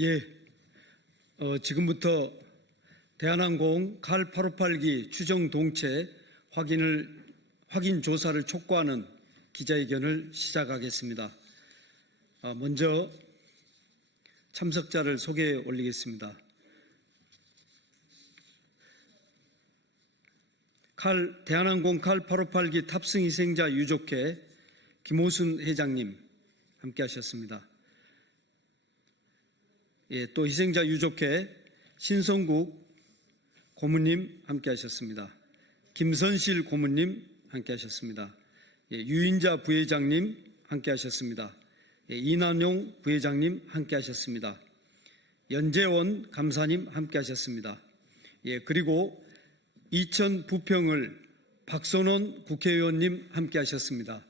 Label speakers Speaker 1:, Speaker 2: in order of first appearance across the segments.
Speaker 1: 예, 어, 지금부터 대한항공 칼 858기 추정 동체 확인을 확인 조사를 촉구하는 기자회견을 시작하겠습니다. 아, 먼저 참석자를 소개해 올리겠습니다. 칼 대한항공 칼 858기 탑승 희생자 유족회 김호순 회장님 함께 하셨습니다. 예, 또 희생자 유족회 신성국 고문님 함께 하셨습니다. 김선실 고문님 함께 하셨습니다. 예, 유인자 부회장님 함께 하셨습니다. 예, 이난용 부회장님 함께 하셨습니다. 연재원 감사님 함께 하셨습니다. 예, 그리고 이천 부평을 박선원 국회의원님 함께 하셨습니다.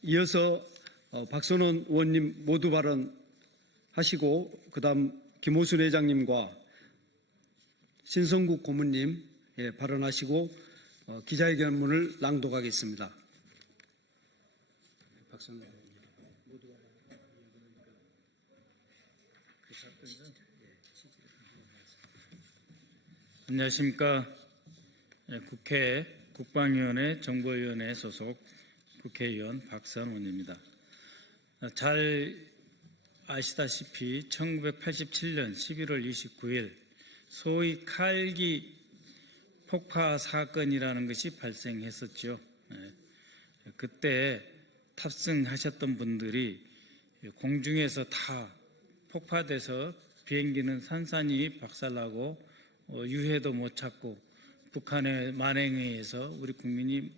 Speaker 1: 이어서 어, 박선원 의원님 모두 발언 하시고 그다음 김호순 회장님과 신성국 고문님 예, 발언하시고 어, 기자회견문을 낭독하겠습니다. 박선원 의원님.
Speaker 2: 안녕하십니까. 예, 국회 국방위원회 정보위원회 소속 국회의원 박선원입니다. 아, 잘 아시다시피 1987년 11월 29일 소위 칼기 폭파 사건이라는 것이 발생했었죠. 예, 그때 탑승하셨던 분들이 공중에서 다 폭파돼서 비행기는 산산이 박살나고 어, 유해도 못 찾고 북한의 만행에 의해서 우리 국민이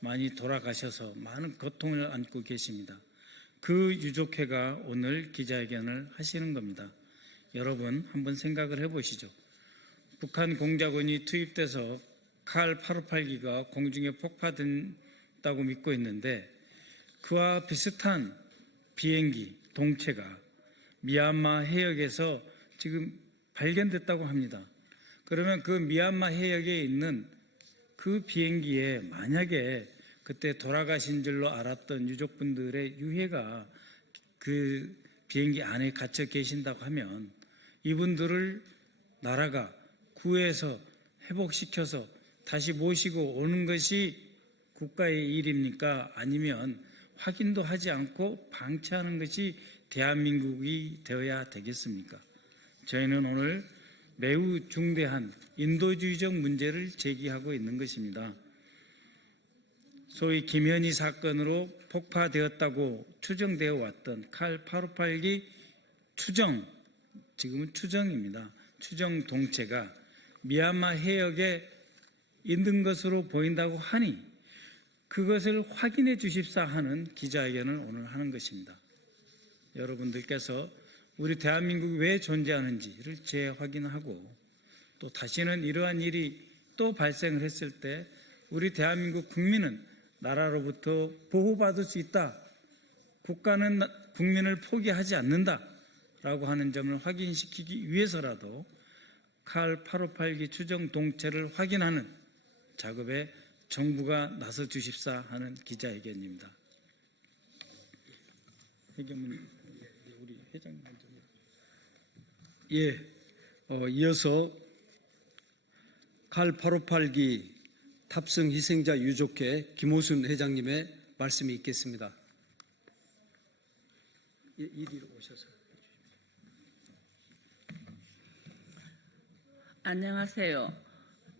Speaker 2: 많이 돌아가셔서 많은 고통을 안고 계십니다. 그 유족회가 오늘 기자회견을 하시는 겁니다. 여러분 한번 생각을 해보시죠. 북한 공작원이 투입돼서 칼 858기가 공중에 폭파된다고 믿고 있는데 그와 비슷한 비행기 동체가 미얀마 해역에서 지금 발견됐다고 합니다. 그러면 그 미얀마 해역에 있는 그 비행기에 만약에 그때 돌아가신 줄로 알았던 유족분들의 유해가 그 비행기 안에 갇혀 계신다고 하면 이분들을 나라가 구해서 회복시켜서 다시 모시고 오는 것이 국가의 일입니까? 아니면 확인도 하지 않고 방치하는 것이 대한민국이 되어야 되겠습니까? 저희는 오늘 매우 중대한 인도주의적 문제를 제기하고 있는 것입니다. 소위 김현희 사건으로 폭파되었다고 추정되어 왔던 칼 858기 추정, 지금은 추정입니다. 추정 동체가 미얀마 해역에 있는 것으로 보인다고 하니 그것을 확인해 주십사 하는 기자회견을 오늘 하는 것입니다. 여러분들께서 우리 대한민국이 왜 존재하는지를 재확인하고 또 다시는 이러한 일이 또 발생을 했을 때 우리 대한민국 국민은 나라로부터 보호받을 수 있다. 국가는 국민을 포기하지 않는다. 라고 하는 점을 확인시키기 위해서라도 칼 858기 추정 동체를 확인하는 작업에 정부가 나서 주십사 하는 기자회견입니다. 회견문 우리 회장님 먼저.
Speaker 1: 예, 어, 이어서 칼 858기 탑승 희생자 유족회 김호순 회장님의 말씀이 있겠습니다. 예, 이리로 오셔서.
Speaker 3: 안녕하세요.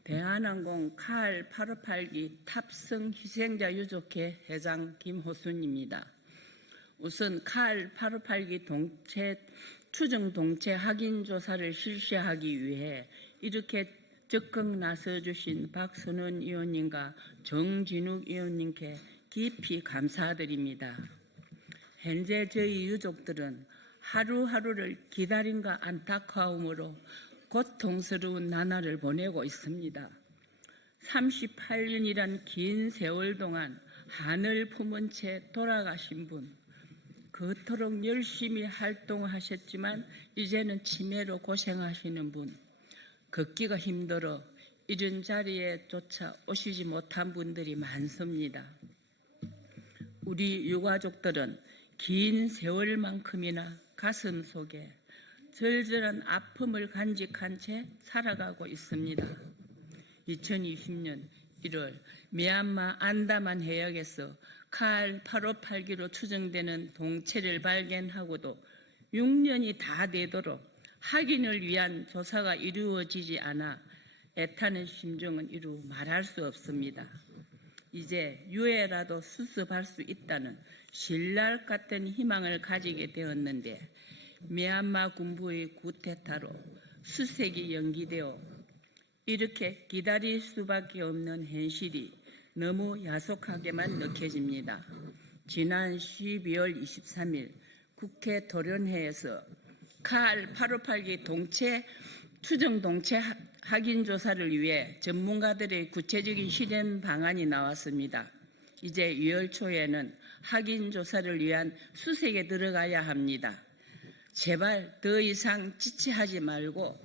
Speaker 3: 대한항공 칼 858기 탑승 희생자 유족회 회장 김호순입니다. 우선 칼 858기 동체 추정 동체 확인 조사를 실시하기 위해 이렇게 적극 나서주신 박선원 의원님과 정진욱 의원님께 깊이 감사드립니다. 현재 저희 유족들은 하루하루를 기다림과 안타까움으로 고통스러운 나날을 보내고 있습니다. 38년이란 긴 세월 동안 하늘 품은 채 돌아가신 분, 그토록 열심히 활동하셨지만 이제는 치매로 고생하시는 분, 걷기가 힘들어 이런 자리에 조차 오시지 못한 분들이 많습니다. 우리 유가족들은 긴 세월만큼이나 가슴 속에 절절한 아픔을 간직한 채 살아가고 있습니다. 2020년 1월 미얀마 안다만 해역에서 칼 8582로 추정되는 동체를 발견하고도 6년이 다 되도록 확인을 위한 조사가 이루어지지 않아 애타는 심정은 이루 말할 수 없습니다. 이제 유해라도 수습할 수 있다는 신랄 같은 희망을 가지게 되었는데 미얀마 군부의 구테타로 수색이 연기되어 이렇게 기다릴 수밖에 없는 현실이 너무 야속하게만 느껴집니다. 지난 12월 23일 국회 토론회에서 칼 8582 동체 추정 동체 하- 확인 조사를 위해 전문가들의 구체적인 실현 방안이 나왔습니다. 이제 2월 초에는 확인 조사를 위한 수색에 들어가야 합니다. 제발 더 이상 지체하지 말고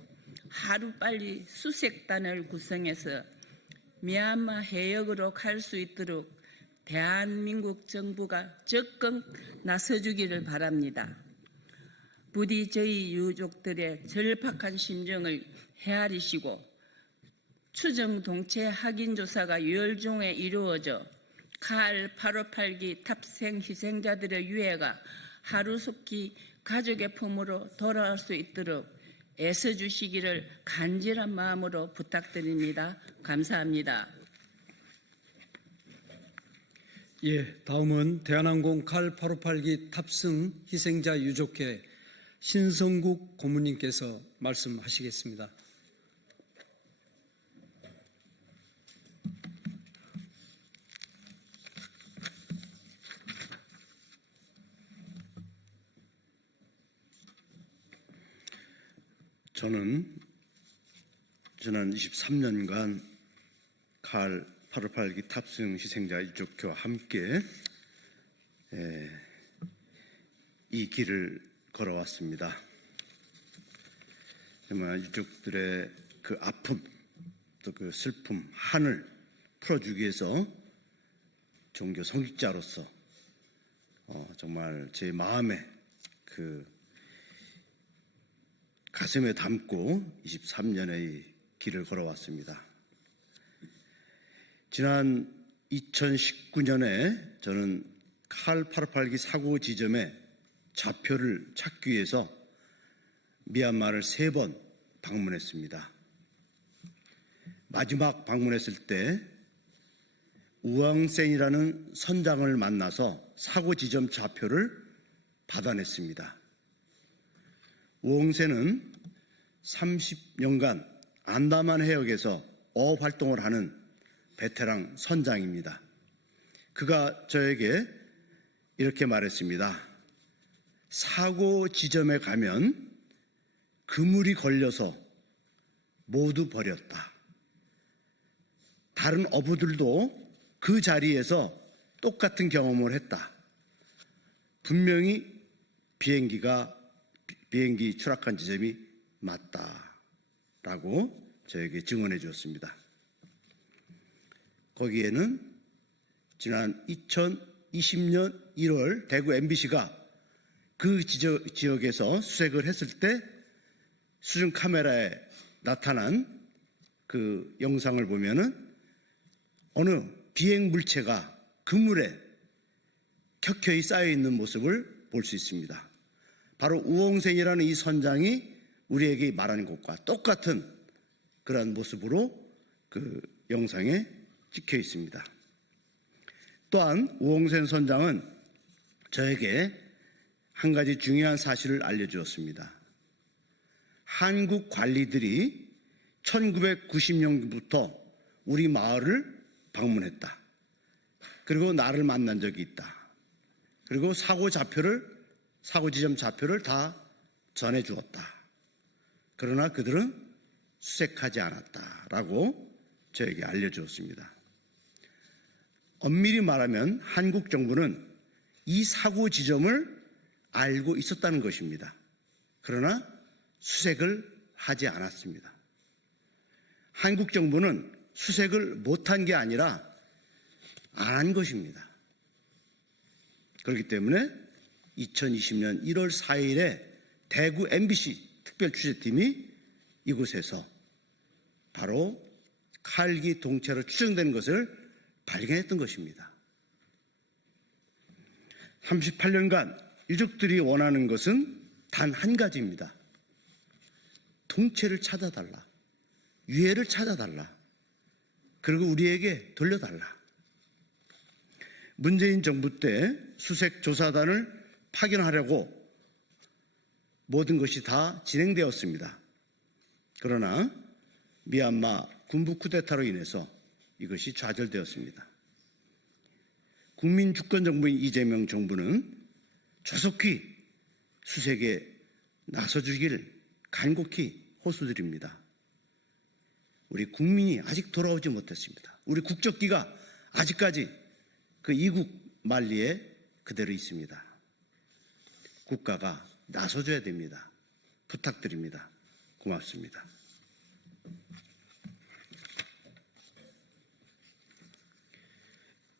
Speaker 3: 하루 빨리 수색단을 구성해서 미얀마 해역으로 갈 수 있도록 대한민국 정부가 적극 나서주기를 바랍니다. 부디 저희 유족들의 절박한 심정을 헤아리시고 추정 동체 확인 조사가 6월 중에 이루어져 칼8582 탑생 희생자들의 유해가 하루속히 가족의 품으로 돌아올 수 있도록 애써주시기를 간절한 마음으로 부탁드립니다. 감사합니다.
Speaker 1: 예, 다음은 대한항공 칼 8582 탑승 희생자 유족회 신성국 고문님께서 말씀하시겠습니다.
Speaker 4: 저는 지난 23년간 칼 858기 탑승 희생자 유족회와 함께 에, 이 길을 걸어왔습니다. 정말 유족들의 그 아픔, 또 그 슬픔, 한을 풀어주기 위해서 종교 성직자로서 어, 정말 제 마음에 그 가슴에 담고 23년의 길을 걸어왔습니다. 지난 2019년에 저는 칼 882기 사고 지점에 좌표를 찾기 위해서 미얀마를 세 번 방문했습니다. 마지막 방문했을 때 우왕센이라는 선장을 만나서 사고 지점 좌표를 받아냈습니다. 우엉새는 30년간 안다만 해역에서 어업 활동을 하는 베테랑 선장입니다. 그가 저에게 이렇게 말했습니다. 사고 지점에 가면 그물이 걸려서 모두 버렸다. 다른 어부들도 그 자리에서 똑같은 경험을 했다. 분명히 비행기가 비행기 추락한 지점이 맞다라고 저에게 증언해 주었습니다. 거기에는 지난 2020년 1월 대구 MBC가 그 지역에서 수색을 했을 때 수중 카메라에 나타난 그 영상을 보면은 어느 비행 물체가 그물에 켜켜이 쌓여 있는 모습을 볼 수 있습니다. 바로 우홍생이라는 이 선장이 우리에게 말하는 것과 똑같은 그러한 모습으로 그 영상에 찍혀 있습니다. 또한 우홍생 선장은 저에게 한 가지 중요한 사실을 알려주었습니다. 한국 관리들이 1990년부터 우리 마을을 방문했다. 그리고 나를 만난 적이 있다. 그리고 사고 좌표를 사고 지점 좌표를 다 전해 주었다. 그러나 그들은 수색하지 않았다라고 저에게 알려주었습니다. 엄밀히 말하면 한국 정부는 이 사고 지점을 알고 있었다는 것입니다. 그러나 수색을 하지 않았습니다. 한국 정부는 수색을 못한 게 아니라 안 한 것입니다. 그렇기 때문에 2020년 1월 4일에 대구 MBC 특별 취재팀이 이곳에서 바로 칼기 동체로 추정되는 것을 발견했던 것입니다. 38년간 유족들이 원하는 것은 단 한 가지입니다. 동체를 찾아달라. 유해를 찾아달라. 그리고 우리에게 돌려달라. 문재인 정부 때 수색 조사단을 파견하려고 모든 것이 다 진행되었습니다. 그러나 미얀마 군부 쿠데타로 인해서 이것이 좌절되었습니다. 국민 주권 정부인 이재명 정부는 조속히 수색에 나서주길 간곡히 호소드립니다. 우리 국민이 아직 돌아오지 못했습니다. 우리 국적기가 아직까지 그 이국 만리에 그대로 있습니다. 국가가 나서줘야 됩니다. 부탁드립니다. 고맙습니다.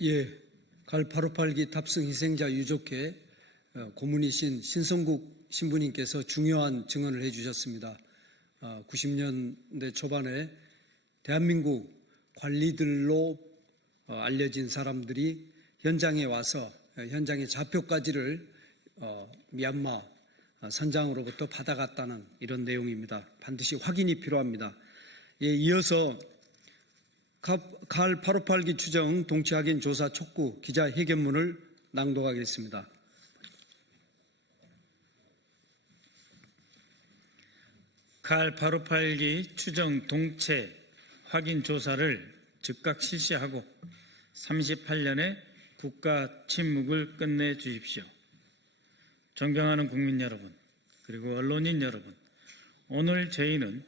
Speaker 1: 예, 갈 858기 탑승 희생자 유족회 어, 고문이신 신성국 신부님께서 중요한 증언을 해주셨습니다. 90년대 초반에 대한민국 관리들로 어, 알려진 사람들이 현장에 와서 어, 현장의 좌표까지를 어, 미얀마 선장으로부터 받아갔다는 이런 내용입니다. 반드시 확인이 필요합니다. 예, 이어서 갈 858기 추정 동치 확인 조사 촉구 기자 회견문을 낭독하겠습니다.
Speaker 2: 칼 858기 추정 동체 확인 조사를 즉각 실시하고 38년의 국가 침묵을 끝내 주십시오. 존경하는 국민 여러분, 그리고 언론인 여러분, 오늘 저희는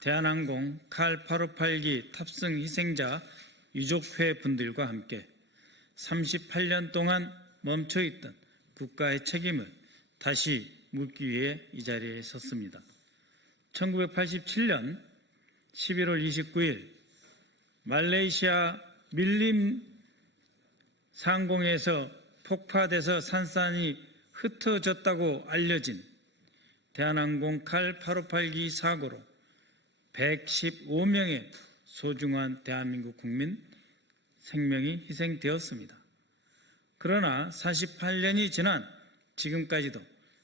Speaker 2: 대한항공 칼 858기 탑승 희생자 유족회 분들과 함께 38년 동안 멈춰있던 국가의 책임을 다시 묻기 위해 이 자리에 섰습니다. 1987년 11월 29일 말레이시아 밀림 상공에서 폭파돼서 산산이 흩어졌다고 알려진 대한항공 칼 858기 사고로 115명의 소중한 대한민국 국민 생명이 희생되었습니다. 그러나 48년이 지난 지금까지도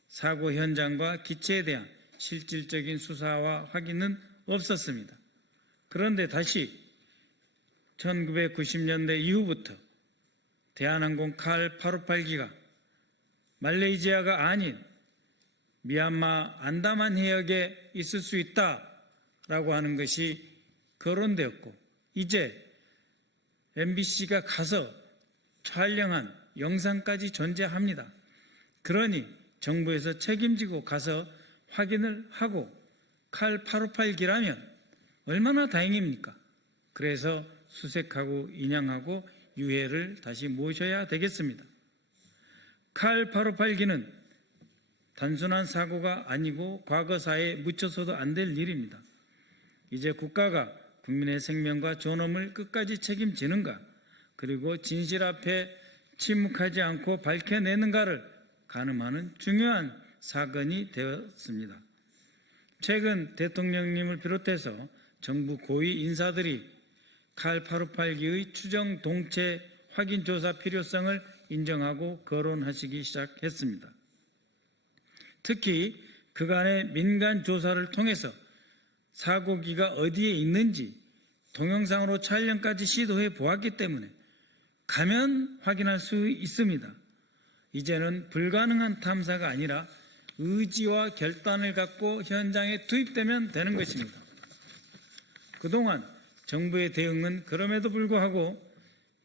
Speaker 2: 사고 현장과 기체에 대한 실질적인 수사와 확인은 없었습니다. 그런데 다시 1990년대 이후부터 대한항공 칼 858기가 말레이시아가 아닌 미얀마 안다만 해역에 있을 수 있다라고 하는 것이 거론되었고 이제 MBC가 가서 촬영한 영상까지 존재합니다. 그러니 정부에서 책임지고 가서 확인을 하고 칼 858기라면 얼마나 다행입니까? 그래서 수색하고 인양하고 유해를 다시 모셔야 되겠습니다. 칼 858기는 단순한 사고가 아니고 과거사에 묻혀서도 안 될 일입니다. 이제 국가가 국민의 생명과 존엄을 끝까지 책임지는가, 그리고 진실 앞에 침묵하지 않고 밝혀내는가를 가늠하는 중요한 사건이 되었습니다. 최근 대통령님을 비롯해서 정부 고위 인사들이 칼 858기의 추정 동체 확인 조사 필요성을 인정하고 거론하시기 시작했습니다. 특히 그간의 민간 조사를 통해서 사고기가 어디에 있는지 동영상으로 촬영까지 시도해 보았기 때문에 가면 확인할 수 있습니다. 이제는 불가능한 탐사가 아니라 의지와 결단을 갖고 현장에 투입되면 되는 것입니다. 그동안 정부의 대응은 그럼에도 불구하고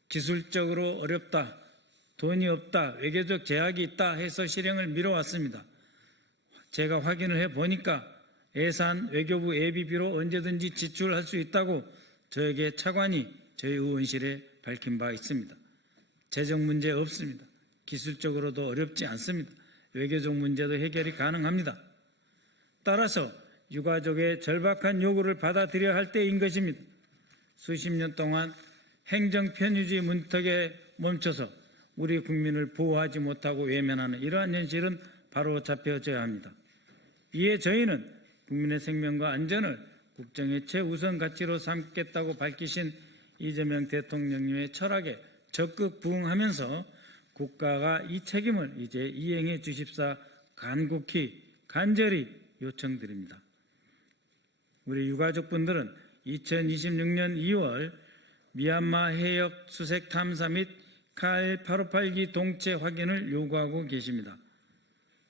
Speaker 2: 기술적으로 어렵다, 돈이 없다, 외교적 제약이 있다 해서 실행을 미뤄왔습니다. 제가 확인을 해 보니까 예산 외교부 예비비로 언제든지 지출할 수 있다고 저에게 차관이 저희 의원실에 밝힌 바 있습니다. 재정 문제 없습니다. 기술적으로도 어렵지 않습니다. 외교적 문제도 해결이 가능합니다. 따라서 유가족의 절박한 요구를 받아들여야 할 때인 것입니다. 수십 년 동안 행정 편의주의 문턱에 멈춰서 우리 국민을 보호하지 못하고 외면하는 이러한 현실은 바로 잡혀져야 합니다. 이에 저희는 국민의 생명과 안전을 국정의 최우선 가치로 삼겠다고 밝히신 이재명 대통령님의 철학에 적극 부응하면서 국가가 이 책임을 이제 이행해 주십사 간곡히 간절히 요청드립니다. 우리 유가족분들은 2026년 2월 미얀마 해역 수색 탐사 및 칼 858기 동체 확인을 요구하고 계십니다.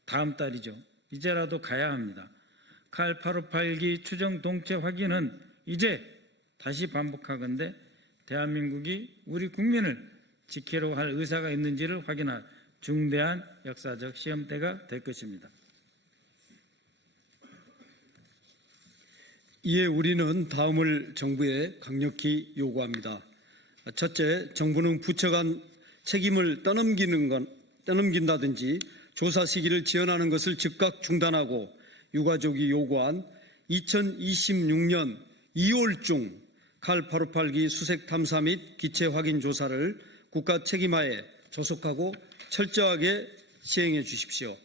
Speaker 2: 다음 달이죠. 이제라도 가야 합니다. 칼 858기 추정 동체 확인은 이제 다시 반복하건대 대한민국이 우리 국민을 지키려고 할 의사가 있는지를 확인할 중대한 역사적 시험대가 될 것입니다.
Speaker 1: 이에 우리는 다음을 정부에 강력히 요구합니다. 첫째, 정부는 부처 간 책임을 떠넘기는 건 떠넘긴다든지 조사 시기를 지연하는 것을 즉각 중단하고 유가족이 요구한 2026년 2월 중 칼 858기 수색 탐사 및 기체 확인 조사를 국가 책임하에 조속하고 철저하게 시행해 주십시오.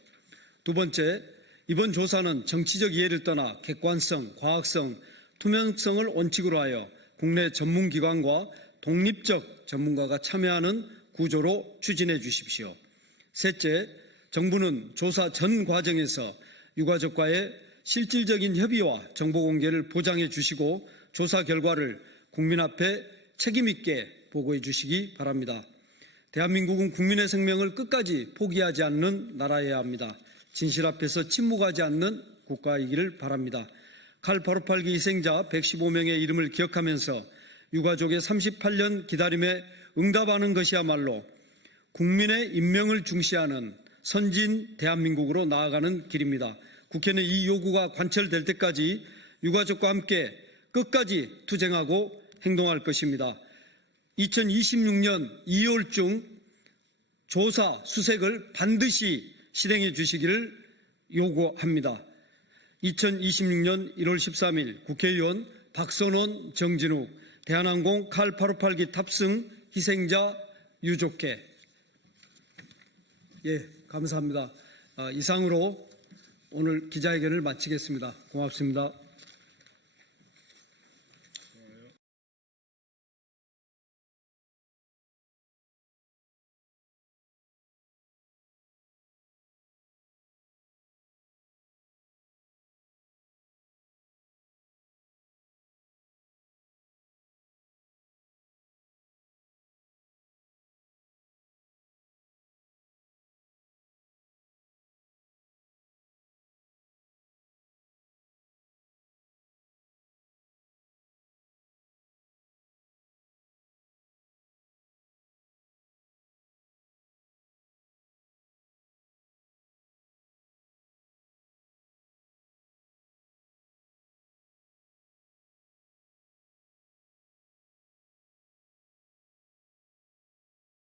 Speaker 1: 두 번째, 이번 조사는 정치적 이해를 떠나 객관성, 과학성, 투명성을 원칙으로 하여 국내 전문기관과 독립적 전문가가 참여하는 구조로 추진해 주십시오. 셋째, 정부는 조사 전 과정에서 유가족과의 실질적인 협의와 정보 공개를 보장해 주시고 조사 결과를 국민 앞에 책임있게 보고해 주시기 바랍니다. 대한민국은 국민의 생명을 끝까지 포기하지 않는 나라여야 합니다. 진실 앞에서 침묵하지 않는 국가이기를 바랍니다. 칼 858기 희생자 115명의 이름을 기억하면서 유가족의 38년 기다림에 응답하는 것이야말로 국민의 인명을 중시하는 선진 대한민국으로 나아가는 길입니다. 국회는 이 요구가 관철될 때까지 유가족과 함께 끝까지 투쟁하고 행동할 것입니다. 2026년 2월 중 조사 수색을 반드시 실행해 주시기를 요구합니다. 2026년 1월 13일 국회의원 박선원, 정진욱, 대한항공 칼 858기 탑승 희생자 유족회. 예, 감사합니다. 아, 이상으로 오늘 기자회견을 마치겠습니다. 고맙습니다.